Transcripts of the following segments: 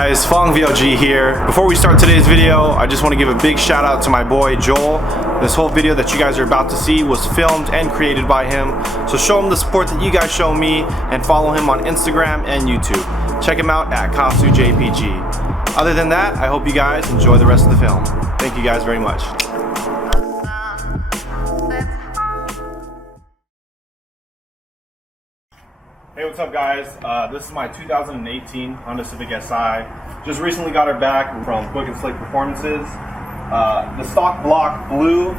guys, PhongVLG here. Before we start today's video, I just want to give a big shout out to my boy Joel. This whole video that you guys are about to see was filmed and created by him. So show him the support that you guys show me and follow him on Instagram and YouTube. Check him out at KasuJPG. Other than that, I hope you guys enjoy the rest of the film. Thank you guys very much. Hey, what's up guys? This is my 2018 Honda Civic Si. Just recently got her back from Book and Slate Performances. The stock block blew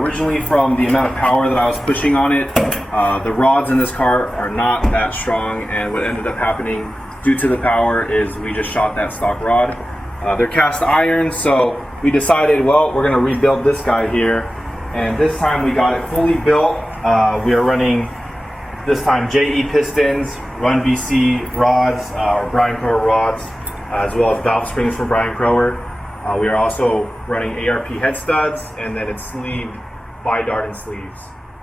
originally from the amount of power that I was pushing on it. The rods in this car are not that strong, and what ended up happening due to the power is we just shot that stock rod. They're cast iron, so we decided, well, we're gonna rebuild this guy here. And this time we got it fully built. We are running this time JE Pistons, Run VC rods, or Brian Crower rods, as well as valve springs from Brian Crower. We are also running ARP Headstuds, and then it's sleeved by Darton sleeves.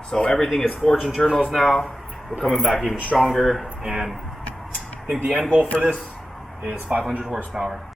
So everything is forged internals now. We're coming back even stronger, and I think the end goal for this is 500 horsepower.